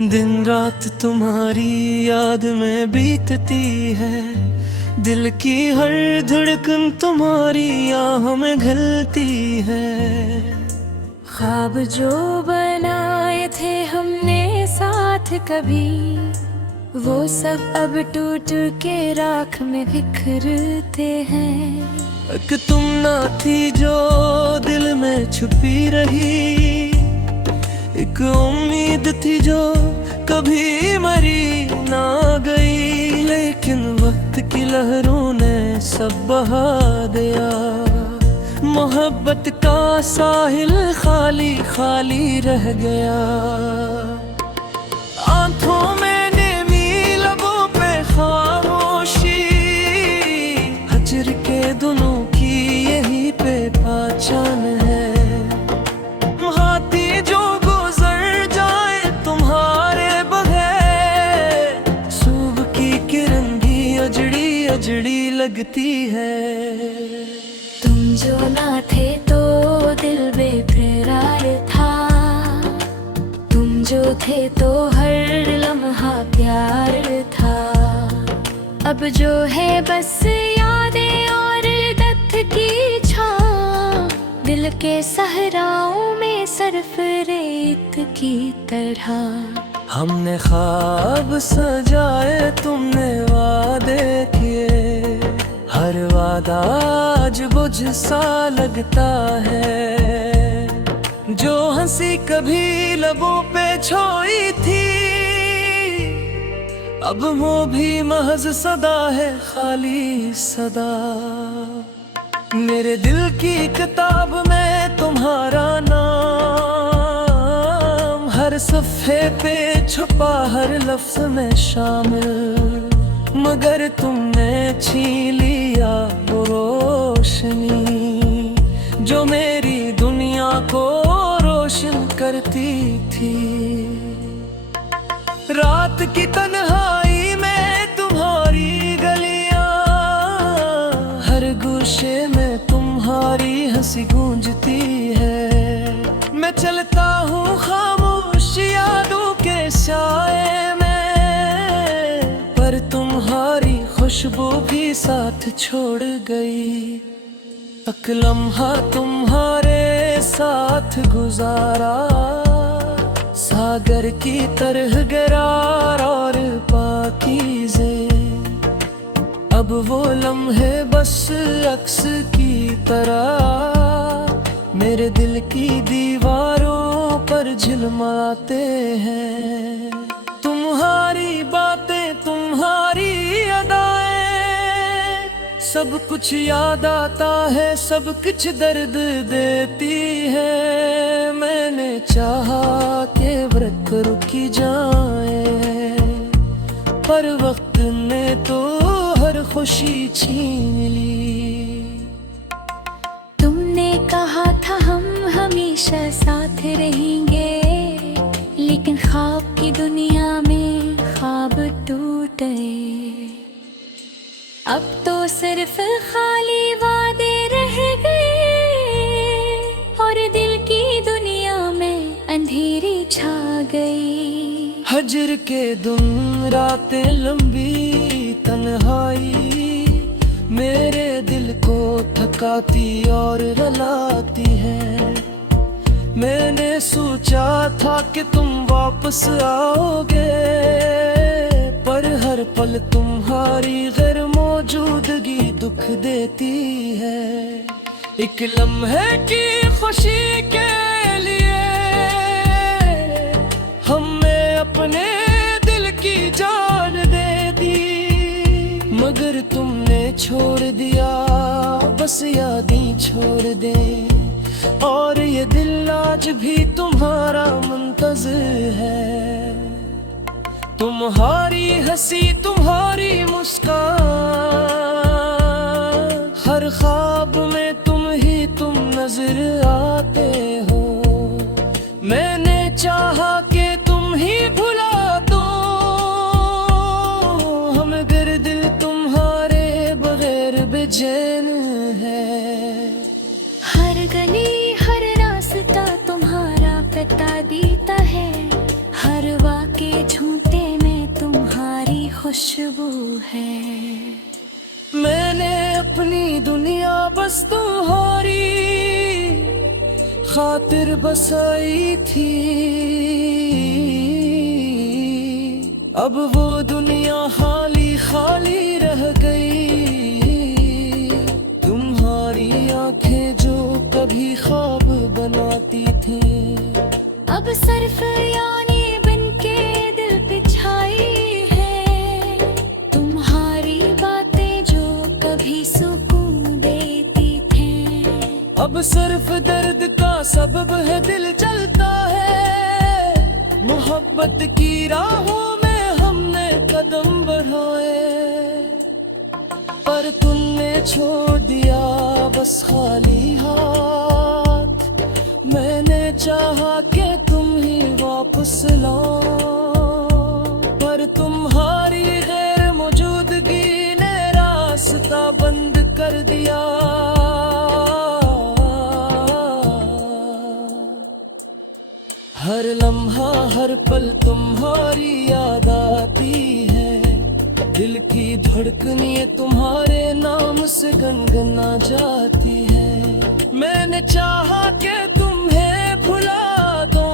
दिन रात तुम्हारी याद में बीतती है, दिल की हर धड़कन तुम्हारी आह में घलती है। ख्वाब जो बनाए थे हमने साथ कभी, वो सब अब टूट के राख में बिखरते हैं। कि तुम ना थी जो दिल में छुपी रही, एक उम्मीद थी जो कभी मरी ना गई, लेकिन वक्त की लहरों ने सब बहा दिया। मोहब्बत का साहिल खाली खाली रह गया। आंखों में नेमी, लबों पे खामोशी, हजर के दोनों की यही पे पहचान है। हाथी जो गुजर जाए तुम्हारे बगैर, सुबह की किरण भी अजड़ी अजड़ी लगती है। तुम जो ना थे तो दिल बेकरार था, तुम जो थे तो हर लम्हा प्यार था। अब जो है बस यादें और दर्द की छां, दिल के सहराओं में सरफ रेत की तरह। हमने ख्वाब सजाए, तुमने वादे किए, हर वादा आज बुझ सा लगता है। जो हंसी कभी लबों पे छोई थी, अब वो भी महज सदा है, खाली सदा। मेरे दिल की किताब में तुम्हारा नाम, हर सफ़े पे छुपा, हर लफ्ज में शामिल। मगर तुमने छीन लिया वो रोशनी, जो मेरी दुनिया को रोशन करती थी। रात की तन्हाई में तुम्हारी गलियां, हर गोशे में तुम्हारी हंसी गूंजती है। मैं चलता हूँ खामोश यादों के साए में, पर तुम्हारी खुशबू भी साथ छोड़ गई। एक लम्हा तुम्हारे साथ गुजारा, सागर की तरह गरार और पाकीज़े। अब वो लम्हे बस अक्स की तरह मेरे दिल की दीवारों पर झिलमाते हैं। तुम्हारी बातें, तुम्हारी अदाएं, सब कुछ याद आता है, सब कुछ दर्द देती है। मैंने चाहा कि वक्त रुकी जाए, पर वक्त ने तो हर खुशी छीन ली। तुमने कहा था हम हमेशा साथ रहेंगे, लेकिन ख्वाब की दुनिया में ख्वाब टूट गए। अब तो सिर्फ खाली वादे रह गए, और दिल की दुनिया में अंधेरी छा गई। हजर के दिन रातें लंबी, तन्हाई मेरे दिल को थकाती और रुलाती है। मैंने सोचा था कि तुम वापस आओगे, पर हर पल तुम्हारी गैर मौजूदगी दुख देती है। एक लम्हे की खुशी के लिए हमने अपने दिल की जान दे दी, मगर तुमने छोड़ दिया बस यादें छोड़ दे। और ये दिल आज भी तुम्हारा मुंतज़िर है। तुम्हारी हंसी, तुम्हारी मुस्कान, हर ख्वाब में तुम नजर आते हो। मैंने चाहा कि तुम ही भुला दो, हम गर दिल तुम्हारे बगैर बेचैन है। हर गली हर रास्ता तुम्हारा बता देता है, हर वाक़या खुशबू है। मैंने अपनी दुनिया बस तुम्हारी खातिर बसाई थी, अब वो दुनिया खाली खाली रह गई। तुम्हारी आंखें जो कभी ख्वाब बनाती थी, अब सिर्फ यानी बिन के दिल पे छाई है। तुम्हारी बातें जो कभी सुकून देती थी, अब सिर्फ दर्द का सबब है दिल चलता है। मोहब्बत की राहों में हमने कदम बढ़ाए, पर तुमने छोड़ दिया बस खाली हाथ। मैंने चाहा कि तुम ही वापस लाओ, पर तुम्हारी गैर मौजूदगी ने रास्ता बंद कर दिया। हर लम्हा हर पल तुम्हारी याद आती है, दिल की धड़कनें तुम्हारे नाम से गुनगुना जाती है। मैंने चाहा कि तुम्हें भुला दो,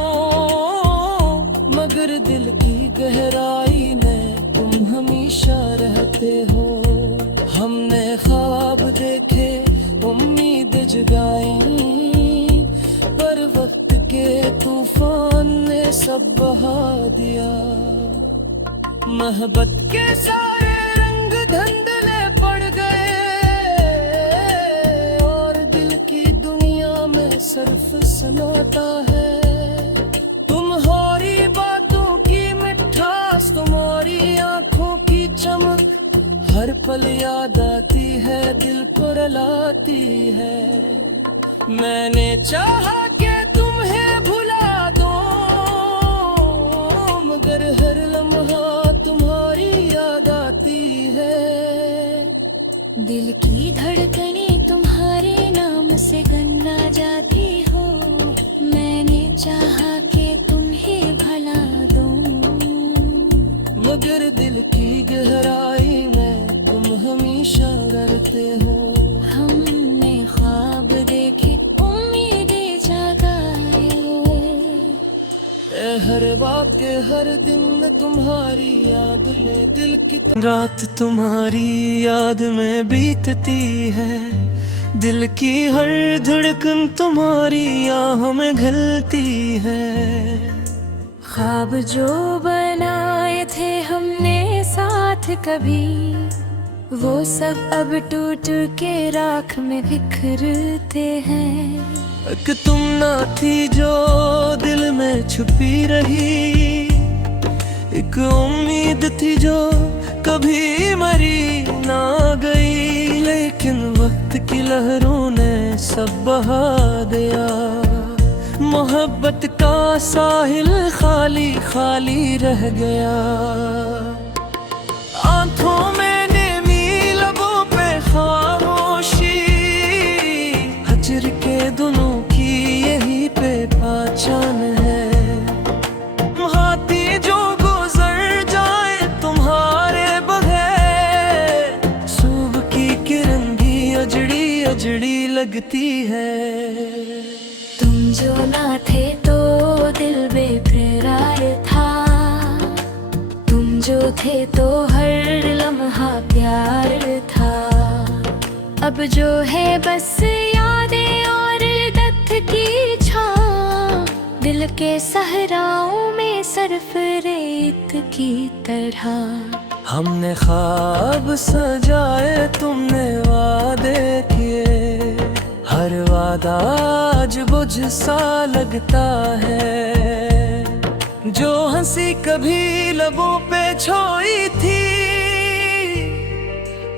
मगर दिल की गहराई में तुम हमेशा रहते हो। हमने ख्वाब देखे, उम्मीद जगाई, पर वक्त के तूफान ने सब बहा दिया। मोहब्बत के सारे रंग धुंधले पड़ गए, और दिल की दुनिया में सिर्फ सन्नाटा है। तुम्हारी बातों की मिठास, तुम्हारी आंखों की चमक, हर पल याद आती है, दिल को रुलाती है। मैंने चाहा कि तुम्हें भुला दो, मगर हर लम्हा तुम्हारी याद आती है। दिल की धड़कनें तुम्हारे नाम से गन्ना जाती हो। मैंने चाहा कि तुम्हें भला दूं, मगर दिल की गहराई में तुम हमेशा डरते हो। हमने ख्वाब देखे, उम्मीदें जगाए, हर वाक़े हर दिन तुम्हारी याद में दिल की रात तुम्हारी याद में बीतती है। दिल की हर धड़कन तुम्हारी आहों में घलती है। ख्वाब जो बनाए थे हमने साथ कभी, वो सब अब टूट के राख में बिखरते हैं। कि तुम ना थी जो दिल में छुपी रही, एक उम्मीद थी जो कभी मरी ना गई। लेकिन वक्त की लहरों ने सब बहा दिया। मोहब्बत का साहिल खाली खाली रह गया। आंखों में नेमी, लबों पे खामोशी, हजर के दोनों की यही पे पहचान है। हाथी जो गुजर जाए तुम्हारे बगैर, सुबह की किरण भी अजड़ी अजड़ी लगती है। तुम जो ना थे तो दिल बेकरार था, तुम जो थे तो हर लम्हा प्यार था। अब जो है बस यादें और दर्द की छां, दिल के सहराओं में सिर्फ रेत की तरह। हमने ख्वाब सजाए, तुमने वादे किए, हर वादा आज बुझ सा लगता है। जो हंसी कभी लबों पे छोई थी,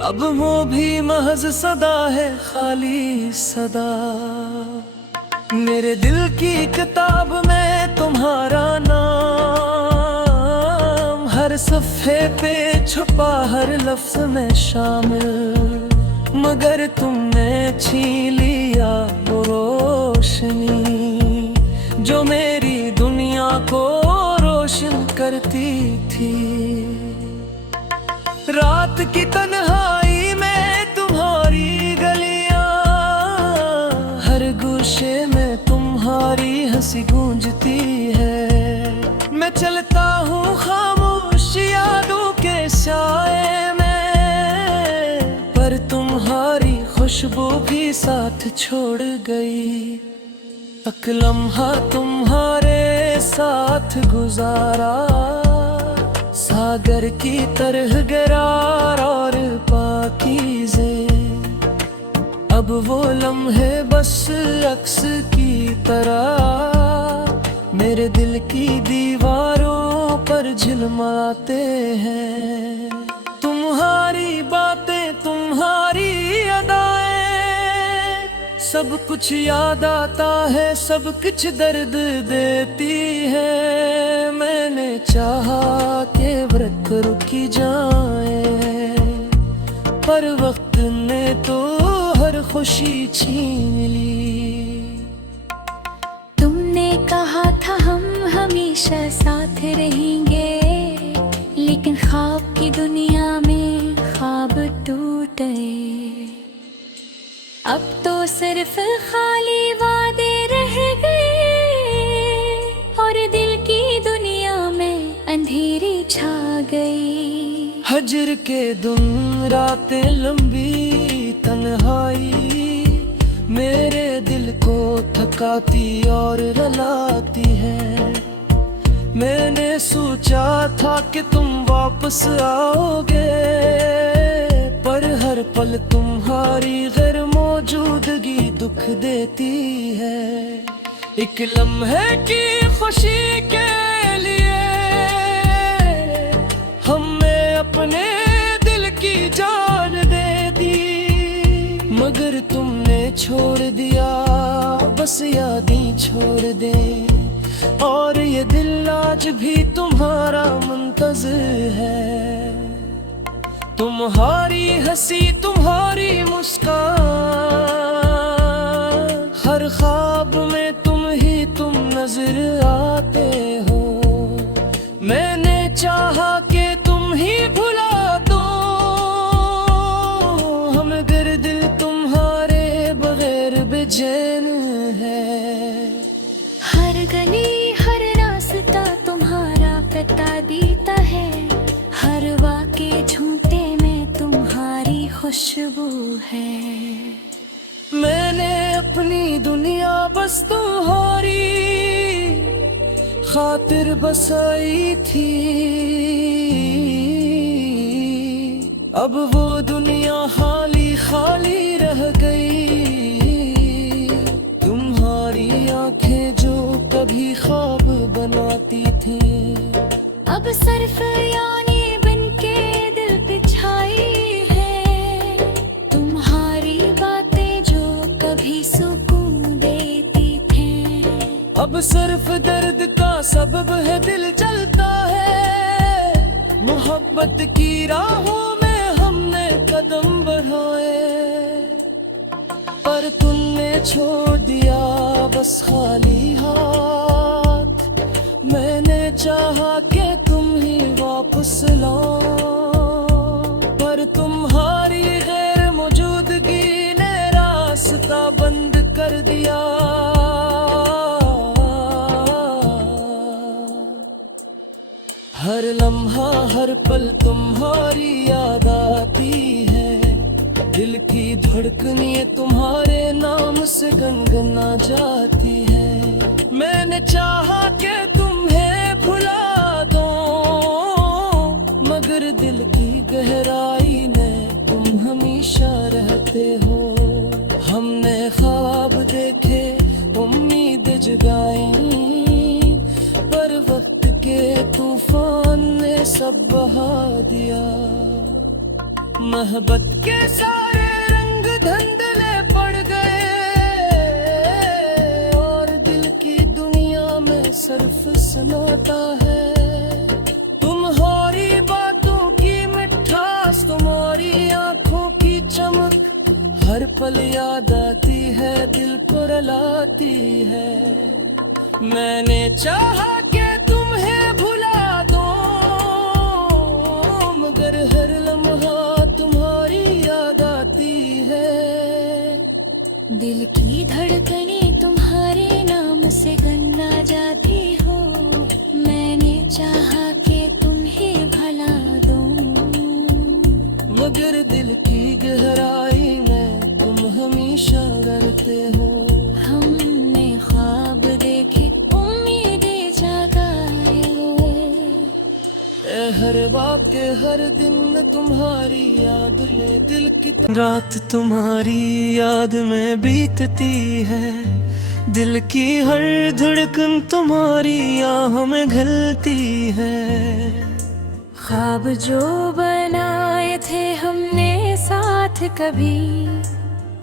अब वो भी महज सदा है, खाली सदा। मेरे दिल की किताब में तुम्हारा नाम, हर सफ़े पे छुपा, हर लफ्ज में शामिल। मगर तुमने छीन लिया वो रोशनी, जो मेरी दुनिया को रोशन करती थी। रात की तन्हाई में तुम्हारी गलियां, हर गोशे में तुम्हारी हंसी गूंजती है। मैं चलता हूँ खामोश यादों के साए में, पर तुम्हारी खुशबू भी साथ छोड़ गई। एक लम्हा तुम्हारे साथ गुजारा, सागर की तरह गहरा और पाकीज़े। अब वो लम्हे बस अक्स की तरह मेरे दिल की दीवारों पर झिलमाते हैं। तुम्हारी बातें, तुम्हारी अदाएं, सब कुछ याद आता है, सब कुछ दर्द देती है। मैंने चाहा कि वक्त रुकी जाए, पर वक्त ने तो हर खुशी छीन ली। तुमने कहा था हम हमेशा साथ रहेंगे, लेकिन ख्वाब की दुनिया में ख्वाब टूट गए। अब तो सिर्फ खाली वादे रह गए, और दिल की दुनिया में अंधेरी छा गई। हजर के दिन रातें लंबी तन्हाई मेरे दिल को थकाती और रुलाती है। मैंने सोचा था कि तुम वापस आओगे, पर हर पल तुम्हारी गैर मौजूदगी दुख देती है। एक लम्हे की खुशी के लिए हमने अपने दिल की जान दे दी, मगर तुमने छोड़ दिया बस यादें छोड़ दे। और ये दिल आज भी तुम्हारा मुंतज़िर है। तुम्हारी हंसी, तुम्हारी मुस्कान, हर ख्वाब में तुम नजर आते हो। मैंने चाहा कि तुम ही भुला दो, मगर दिल तुम्हारे बगैर बेचैन है। हर गली हर रास्ता तुम्हारा बता देता है, हर वाक़े झूठे में तुम्हारी खुशबू है। मैंने अपनी दुनिया बस तुम्हारी खातिर बसाई थी, अब वो दुनिया खाली खाली रह गई। तुम्हारी आंखें जो कभी ख्वाब बनाती थी, अब सिर्फ यानी बन के दिल पे छाई है। तुम्हारी बातें जो कभी सुकून देती थी, अब सिर्फ दर्द का सबब है दिल चलता है। मोहब्बत की राहों में हमने कदम बढ़ाए, पर तुमने छोड़ दिया बस खाली हाथ। मैंने चाहा कि तुम ही वापस लाओ, पर तुम्हारी गैर मौजूदगी ने रास्ता बंद कर दिया। हर लम्हा हर पल तुम्हारी याद आती है, दिल की धड़कनें तुम्हारे नाम से गनगना जाती है। मैंने चाहा कि तुम्हें भुला दो, मगर दिल की गहराई में तुम हमेशा रहते हो। हमने ख्वाब देखे, उम्मीद जगाई, पर वक्त के तूफान ने सब बहा दिया। मोहब्बत के सारे रंग धुंधले पड़ गए, और दिल की दुनिया में सिर्फ सन्नाटा है। तुम्हारी बातों की मिठास, तुम्हारी आंखों की चमक, हर पल याद आती है, दिल को रुलाती है। मैंने चाहा कि तुम्हें भुला दो, मगर हर लम्हा दिल की धड़कने तुम्हारे नाम से गंगा जाती हो। मैंने चाहा कि तुम्हें भला दूं, मगर दिल की गहराई में तुम हमेशा डरते हो। हमने ख्वाब देखे उम्मीदें जगाए, हर वाक़े हर दिन तुम्हारी याद में दिल की रात तुम्हारी याद में बीतती है। दिल की हर धड़कन तुम्हारी आह में घलती है। ख्वाब जो बनाए थे हमने साथ कभी,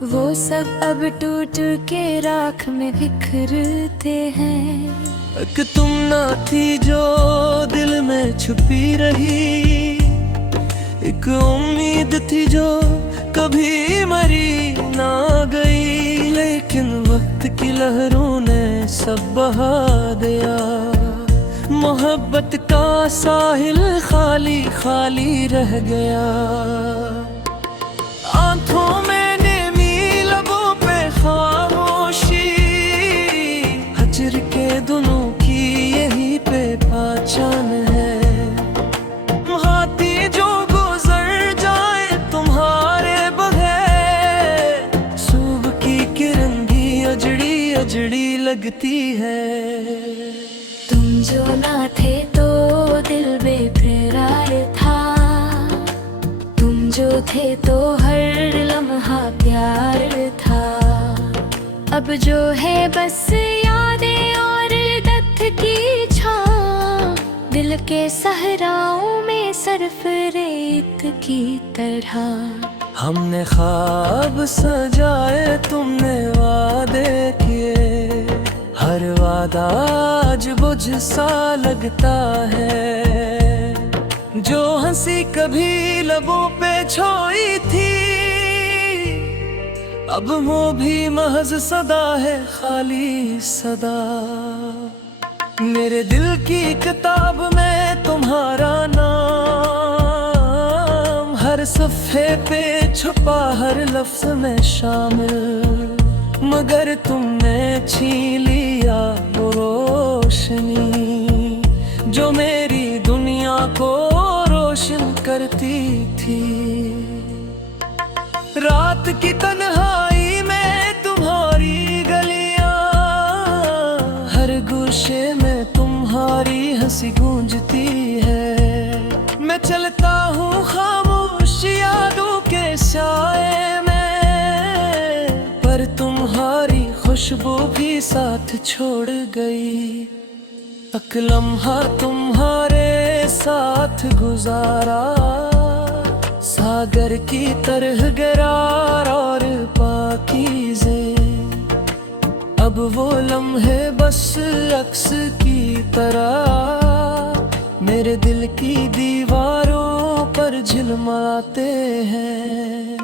वो सब अब टूट के राख में बिखरते हैं। कि तुम ना थी जो दिल में छुपी रही, एक उम्मीद थी जो कभी मरी ना गई। लेकिन वक्त की लहरों ने सब बहा दिया। मोहब्बत का साहिल खाली खाली रह गया। आंखों में नेमी लबों पे खामोशी, हजर के दोनों की यही पे पहचान है। हाथी जो गुजर जाए तुम्हारे बगैर, सुबह की किरण भी अजड़ी अजड़ी लगती है। तुम जो ना थे तो दिल बेकरार था, तुम जो थे तो हर लम्हा प्यार था। अब जो है बस यादें और दर्द की छां, दिल के सहराओं में सर्फ रेत की तरह। हमने ख्वाब सजाए तुमने वादे किए, हर वादा आज बुझ सा लगता है। जो हंसी कभी लबों पे छोई थी, अब वो भी महज सदा है, खाली सदा। मेरे दिल की किताब में तुम्हारा नाम, हर सफ़े पे छुपा हर लफ्ज़ में शामिल। मगर तुमने छीन लिया वो रोशनी, जो मेरी दुनिया को रोशन करती थी। रात की तन्हाई में तुम्हारी गलियां, हर गोशे में तुम्हारी हंसी गूंजती है। मैं चलता हूँ खामोश यादों के साए में, पर तुम्हारी खुशबू भी साथ छोड़ गई। एक लम्हा तुम्हारे साथ गुजारा, सागर की तरह गरार और पाकीज़े। अब वो लम्हे बस अक्स की तरह मेरे दिल की दीवारों पर झिलमाते हैं।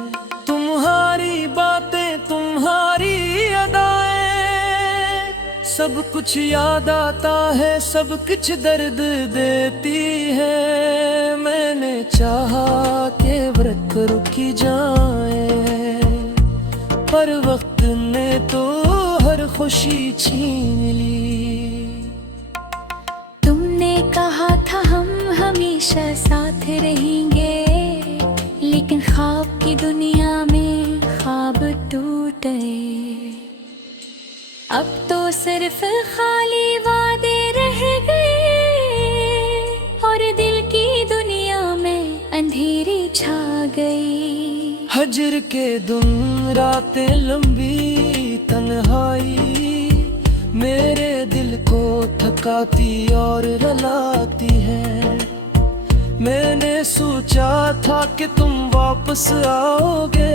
तुम्हारी बातें तुम्हारी अदाएं, सब कुछ याद आता है, सब कुछ दर्द देती है। मैंने चाहा कि व्रत रुकी जाए, पर वक्त ने तो हर खुशी छीन ली। तुमने कहा था हम हमेशा साथ रहेंगे, लेकिन ख्वाब की दुनिया में ख्वाब टूट गए। अब तो सिर्फ खाली वादे रह गए, और दिल की दुनिया में अंधेरी छा गई। हजर के दिन रातें लंबी तन्हाई, मेरे दिल को थकाती और रुलाती है। मैंने सोचा था कि तुम वापस आओगे,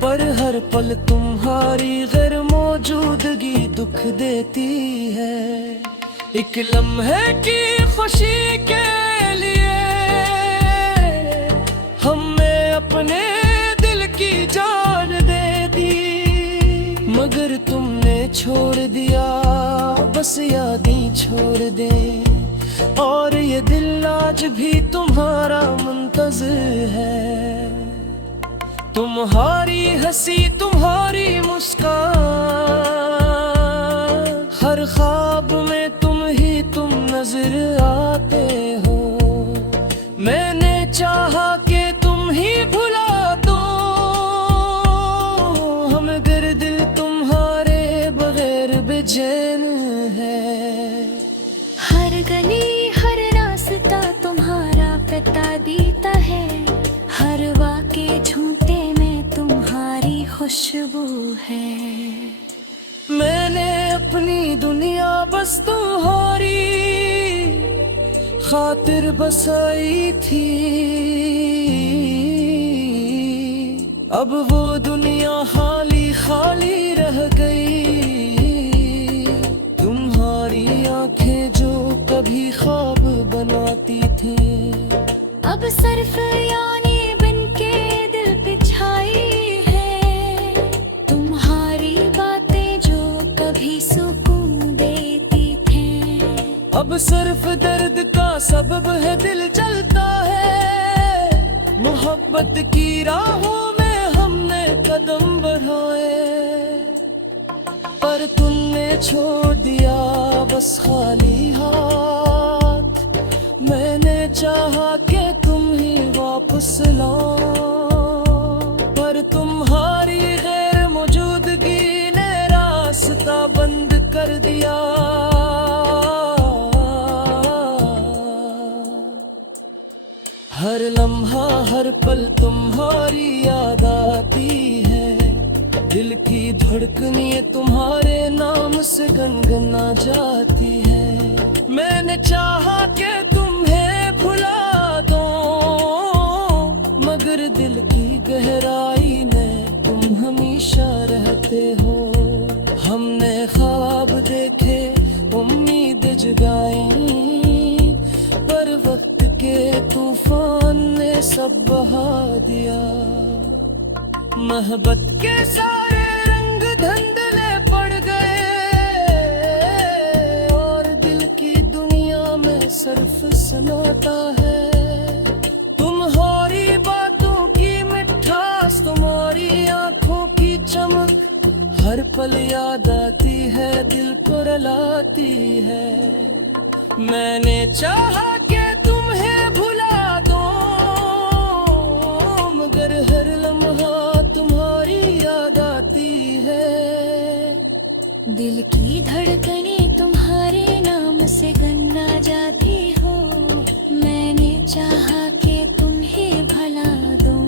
पर हर पल तुम्हारी गैर मौजूदगी दुख देती है। एक लम्हे की खुशी के लिए हमने अपने दिल की जान दे दी, मगर तुमने छोड़ दिया बस यादें छोड़ दे। और ये दिल आज भी तुम्हारा मुंतज़िर है, तुम्हारी हंसी तुम्हारी मुस्कान। हर ख्वाब में तुम नजर आते हो। मैंने चाहा कि तुम ही भुला दो, हम गर दिल तुम्हारे बगैर बेचैन है। हर गली हर रास्ता तुम्हारा बता देता है, हर वाके झूठे में तुम्हारी खुशबू है। मैंने अपनी दुनिया बस तुम्हारी खातिर बसाई थी, अब वो दुनिया खाली खाली रह गई। तुम्हारी आंखें जो कभी ख्वाब बनाती थी, अब सिर्फ यानी बन के दिल पे छाई है। तुम्हारी बातें जो कभी सुकून देती थी, अब सिर्फ दर्द का सबब है दिल चलता है। मोहब्बत की राहों में हमने कदम बढ़ाए, पर तुमने छोड़ दिया बस खाली हाथ। मैंने चाहा कि तुम ही वापस लाओ, पर तुम्हारी गैर मौजूदगी ने रास्ता बंद कर दिया। हर लम्हा हर पल तुम्हारी याद आती है, दिल की धड़कनें तुम्हारे नाम से गनगना जाती है। मैंने चाहा कि तुम्हें भुला दो, मगर दिल की गहराई में तुम हमेशा रहते हो। हमने ख्वाब देखे उम्मीद जगाई, पर वक्त के तूफान ने सब बहा दिया। मोहब्बत के सारे रंग धुंधले पड़ गए, और दिल की दुनिया में सिर्फ सन्नाटा है। तुम्हारी बातों की मिठास, तुम्हारी आंखों की चमक, हर पल याद आती है, दिल को रुलाती है। मैंने चाहा कि तुम्हें भुला दो, मगर हर लम्हा तुम्हारी याद आती है। दिल की धड़कनें तुम्हारे नाम से गन्ना जाती हो। मैंने चाहा कि तुम्हें भला दूं,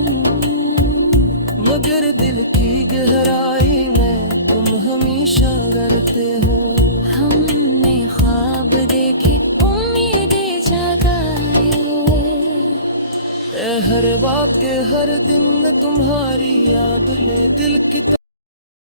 मगर दिल की गहराई में तुम हमेशा डरते हो। हमने ख्वाब देखे उम्मीदें जगाए, हर वाक़े हर दिन तुम्हारी याद में दिल की